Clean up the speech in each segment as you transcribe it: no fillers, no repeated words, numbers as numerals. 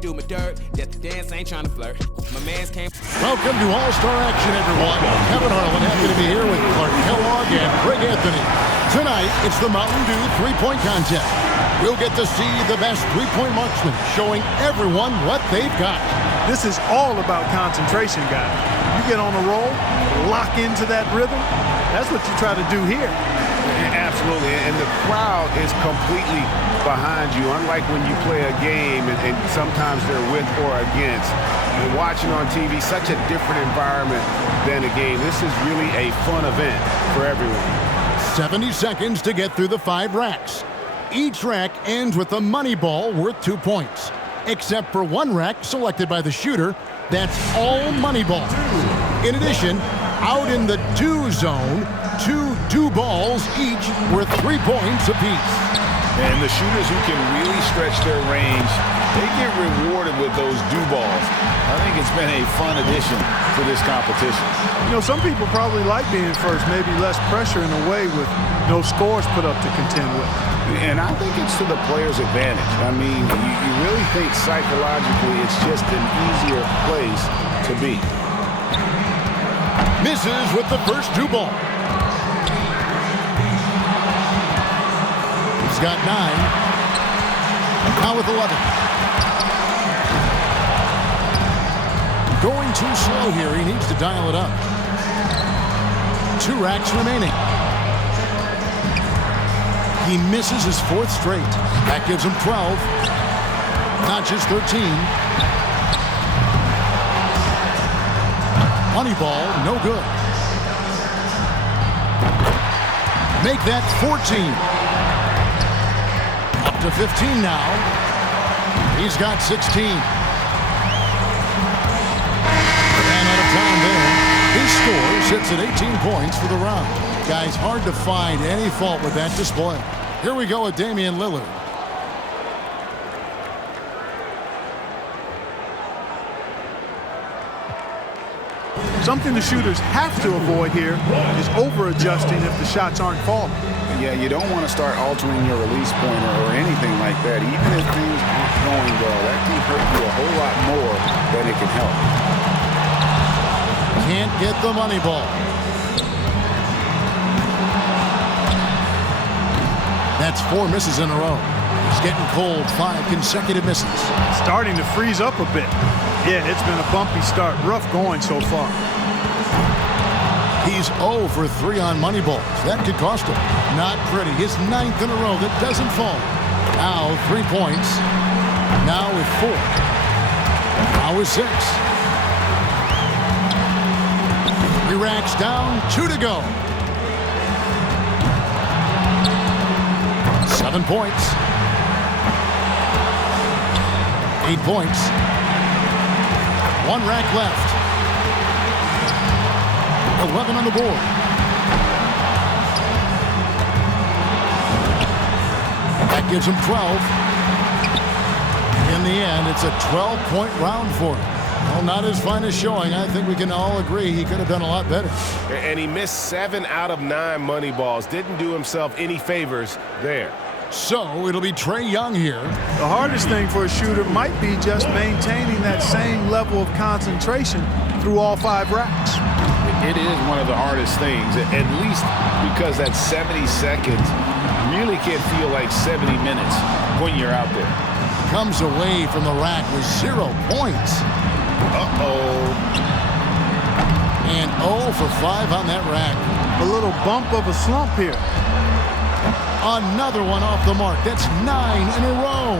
Do my dirt, that the dance ain't trying to flirt. My man's came. Welcome to All-Star Action, everyone. Kevin Harlan, happy to be here with Clark Kellogg and Greg Anthony. Tonight, it's the Mountain Dew three-point contest. You'll get to see the best three-point marksmen, showing everyone what they've got. This is all about concentration, guys. You get on a roll, lock into that rhythm. That's what you try to do here. Absolutely, and the crowd is completely behind you, unlike when you play a game and sometimes they're with or against. And watching on TV, such a different environment than a game. This is really a fun event for everyone. 70 seconds to get through the 5 racks. Each rack ends with a money ball worth 2 points, except for one rack selected by the shooter. That's all money balls. In addition, out in the 2 zone, 2 balls each worth 3 points apiece. And the shooters who can really stretch their range, they get rewarded with those do balls. I think it's been a fun addition to this competition. You know, some people probably like being first, maybe less pressure in a way with no scores put up to contend with. And I think it's to the player's advantage. I mean, you really think psychologically it's just an easier place to be. Misses with the first 2 balls. He's got 9. Now with 11. Going too slow here. He needs to dial it up. 2 racks remaining. He misses his 4th straight. That gives him 12. Not just 13. Money ball, no good. Make that 14. Up to 15 now. He's got 16. Ran out of time there. His score sits at 18 points for the round. Guys, hard to find any fault with that display. Here we go with Damian Lillard. Something the shooters have to avoid here is over-adjusting if the shots aren't falling. Yeah, you don't want to start altering your release pointer or anything like that. Even if things aren't going well, that can hurt you a whole lot more than it can help. Can't get the money ball. That's 4 misses in a row. He's getting cold. 5 consecutive misses. Starting to freeze up a bit. Yeah, it's been a bumpy start. Rough going so far. He's 0 for 3 on money balls. That could cost him. Not pretty. His 9th in a row that doesn't fall. Now 3 points. Now with 4. Now with 6. 3 racks down. 2 to go. 7 points. 8 points. 1 rack left. 11 on the board. That gives him 12. In the end, it's a 12-point round for him. Well, not his finest showing. I think we can all agree he could have done a lot better. And he missed 7 out of 9 money balls. Didn't do himself any favors there. So it'll be Trey Young here. The hardest thing for a shooter might be just maintaining that same level of concentration through all 5 racks. It is one of the hardest things, at least because that 70 seconds really can feel like 70 minutes when you're out there. Comes away from the rack with 0 points. And 0 for 5 on that rack. A little bump of a slump here. Another one off the mark. That's 9 in a row.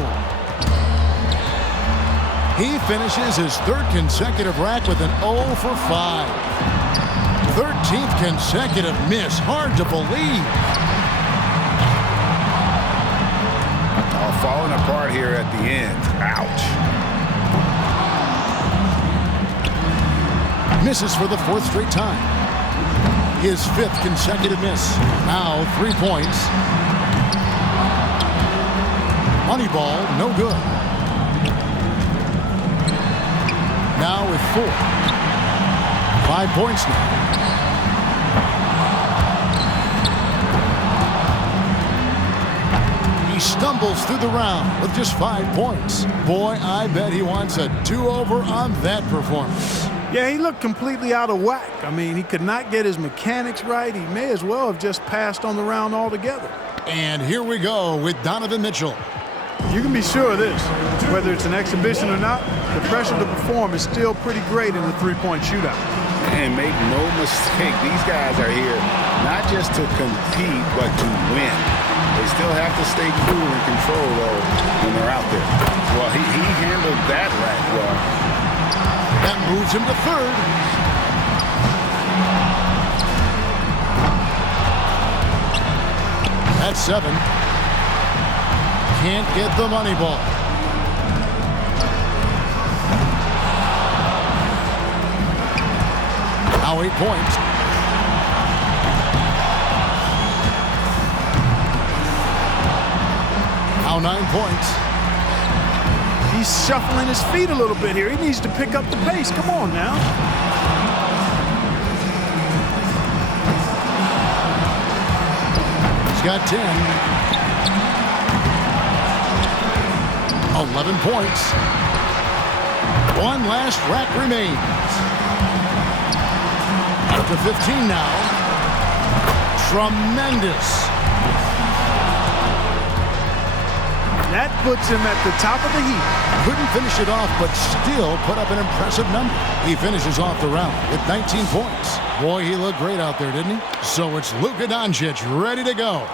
He finishes his 3rd consecutive rack with an 0 for 5. 13th consecutive miss. Hard to believe. Oh, falling apart here at the end. Ouch. Misses for the 4th straight time. His 5th consecutive miss. Now 3 points. Money ball, no good. Now with 4. 5 points now. He stumbles through the round with just 5 points. Boy, I bet he wants a do-over on that performance. Yeah, he looked completely out of whack. I mean, he could not get his mechanics right. He may as well have just passed on the round altogether. And here we go with Donovan Mitchell. You can be sure of this. Whether it's an exhibition or not, the pressure to perform is still pretty great in the three-point shootout. And make no mistake, these guys are here not just to compete, but to win. They still have to stay cool and control, though, when they're out there. Well, he handled that right well. That moves him to third. That's 7. Can't get the money ball. Now 8 points. Now 9 points. He's shuffling his feet a little bit here. He needs to pick up the pace. Come on now. He's got 10. 11 points. One last rack remains. Up to 15 now. Tremendous. That puts him at the top of the heap. Couldn't finish it off, but still put up an impressive number. He finishes off the round with 19 points. Boy, he looked great out there, didn't he? So it's Luka Doncic ready to go.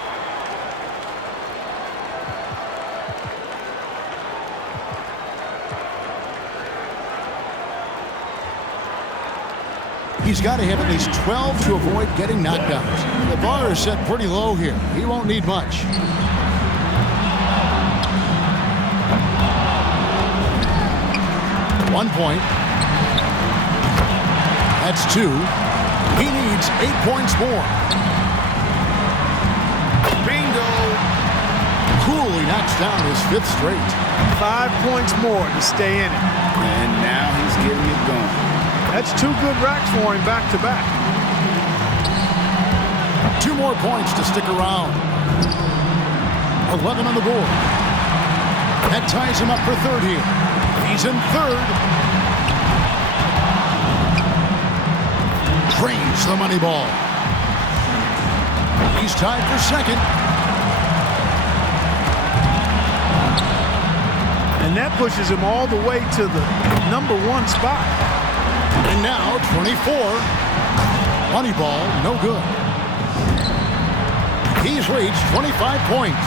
He's got to have at least 12 to avoid getting knocked out. The bar is set pretty low here. He won't need much. One point. That's 2. He needs 8 points more. Bingo! Coolly knocks down his 5th straight. 5 points more to stay in it. And now he's getting it going. That's 2 good racks for him back to back. 2 more points to stick around. 11 on the board. That ties him up for third here. He's in third. Drains the money ball. He's tied for second. And that pushes him all the way to the number 1 spot. And now 24. Money ball, no good. He's reached 25 points.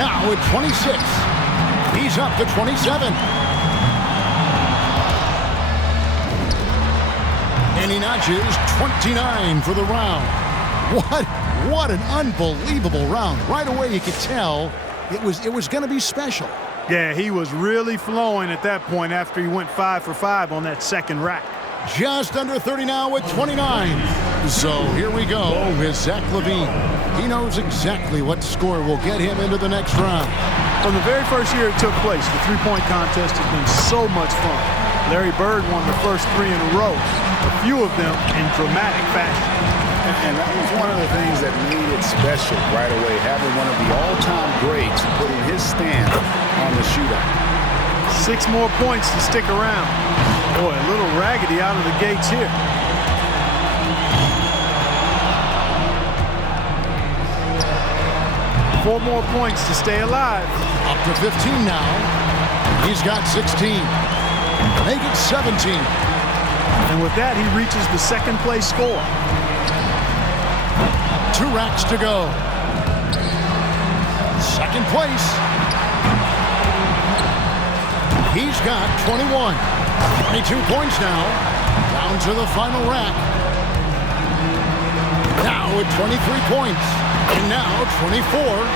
Now at 26. He's up to 27. And he notches 29 for the round. What an unbelievable round. Right away you could tell it was going to be special. Yeah, he was really flowing at that point after he went 5 for 5 on that second rack. Just under 30 now with 29. So here we go with Zach LaVine. He knows exactly what score will get him into the next round. From the very first year it took place, the three-point contest has been so much fun. Larry Bird won the first 3 in a row, a few of them in dramatic fashion. And that was one of the things that made it special right away, having one of the all-time greats putting his stamp on the shootout. 6 more points to stick around. Boy, a little raggedy out of the gates here. Four more points to stay alive. Up to 15 now. He's got 16. Make it 17. And with that, he reaches the second place score. 2 racks to go. Second place. He's got 21. 22 points now. Down to the final rack. Now at 23 points. And now 24.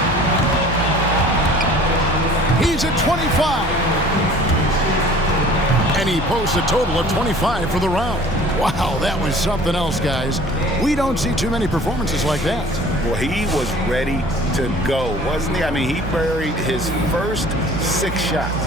He's at 25. And he posts a total of 25 for the round. Wow, that was something else, guys. We don't see too many performances like that. Well, he was ready to go, wasn't he? I mean, he buried his first 6 shots.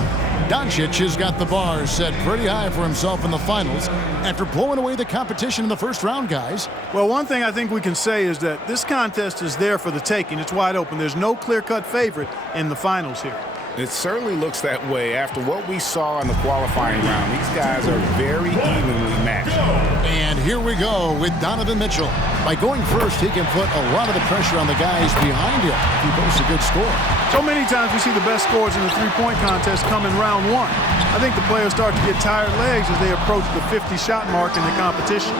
Doncic has got the bar set pretty high for himself in the finals after blowing away the competition in the first round, guys. Well, one thing I think we can say is that this contest is there for the taking. It's wide open. There's no clear-cut favorite in the finals here. It certainly looks that way after what we saw in the qualifying round. These guys are very evenly matched. And here we go with Donovan Mitchell. By going first, he can put a lot of the pressure on the guys behind him if he posts a good score. So many times we see the best scores in the three-point contest come in round one. I think the players start to get tired legs as they approach the 50-shot mark in the competition.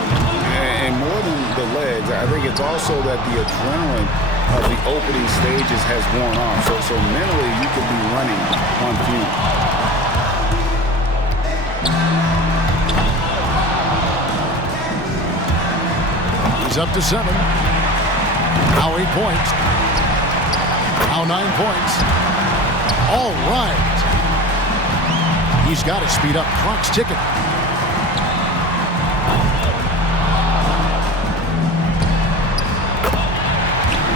And more than the legs, I think it's also that the adrenaline of the opening stages has worn off. So mentally, you could be running on fumes. He's up to 7. Now 8 points. Now 9 points. All right. He's got to speed up. Clock's ticking.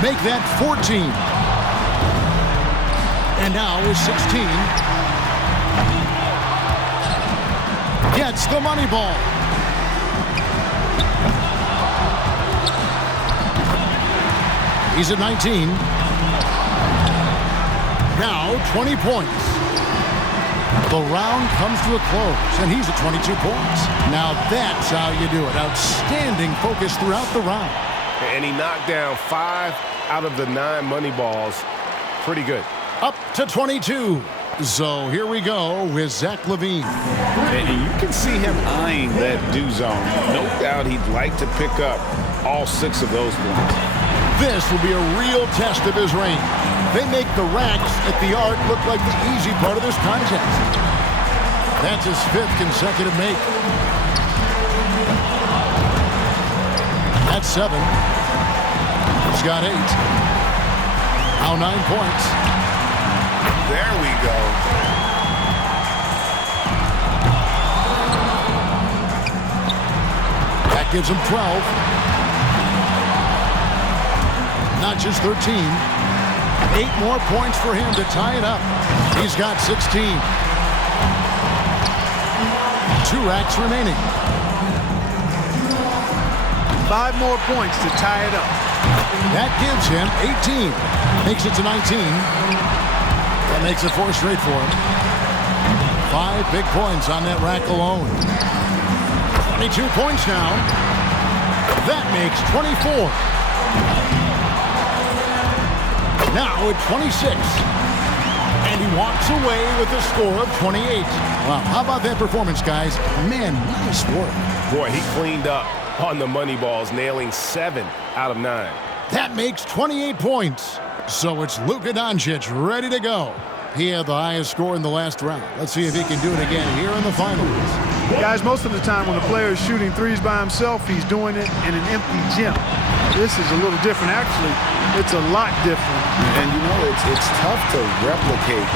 Make that 14. And now is 16. Gets the money ball. He's at 19. Now 20 points. The round comes to a close, and he's at 22 points. Now that's how you do it. Outstanding focus throughout the round. And he knocked down 5 out of the 9 money balls. Pretty good. Up to 22. So here we go with Zach LaVine. And you can see him eyeing that do zone. No doubt he'd like to pick up all 6 of those points. This will be a real test of his range. They make the racks at the arc look like the easy part of this contest. That's his 5th consecutive make. That's 7. He's got 8. Now 9 points. There we go. That gives him 12. Not just 13. 8 more points for him to tie it up. He's got 16. 2 racks remaining. 5 more points to tie it up. That gives him 18. Makes it to 19. That makes it 4 straight for him. 5 big points on that rack alone. 22 points now. That makes 24. Now at 26. And he walks away with a score of 28. Wow, how about that performance, guys? Man, nice work. Boy, he cleaned up on the money balls, nailing 7 out of 9. That makes 28 points. So it's Luka Doncic ready to go. He had the highest score in the last round. Let's see if he can do it again here in the finals. Guys, most of the time when a player is shooting threes by himself, he's doing it in an empty gym. This is a little different. Actually, it's a lot different. And you know, it's tough to replicate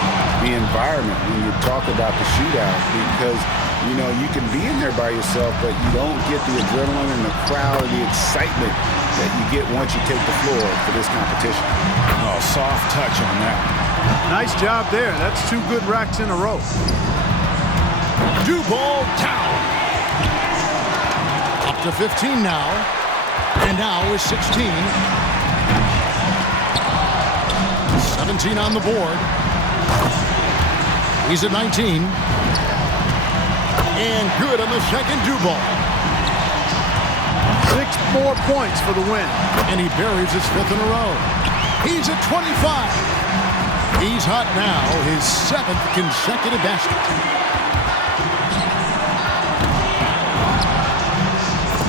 the environment when you talk about the shootout because, you know, you can be in there by yourself, but you don't get the adrenaline and the crowd and the excitement that you get once you take the floor for this competition. Oh, soft touch on that. Nice job there. That's 2 good racks in a row. Ball down. Up to 15 now. And now is 16. 17 on the board. He's at 19. And good on the second do ball. 6 more points for the win. And he buries his 5th in a row. He's at 25. He's hot now, his 7th consecutive basket.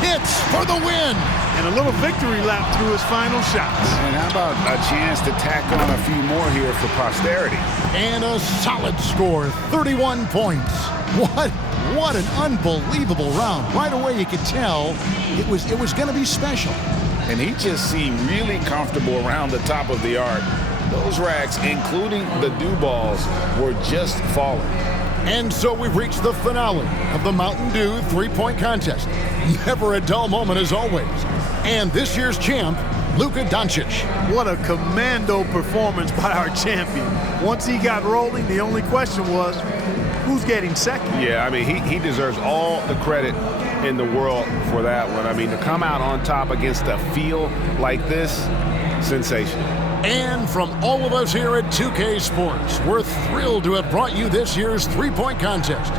Hits for the win. And a little victory lap through his final shots. And how about a chance to tack on a few more here for posterity? And a solid score, 31 points. What an unbelievable round. Right away you could tell it was going to be special. And he just seemed really comfortable around the top of the arc. Those racks, including the dew balls, were just falling. And so we've reached the finale of the Mountain Dew three-point contest. Never a dull moment as always. And this year's champ, Luka Doncic. What a commando performance by our champion. Once he got rolling, the only question was, who's getting second? Yeah, I mean, he deserves all the credit in the world for that one. I mean, to come out on top against a field like this, sensational. And from all of us here at 2K Sports, we're thrilled to have brought you this year's three-point contest.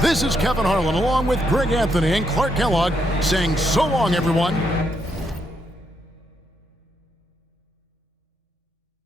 This is Kevin Harlan along with Greg Anthony and Clark Kellogg saying so long, everyone.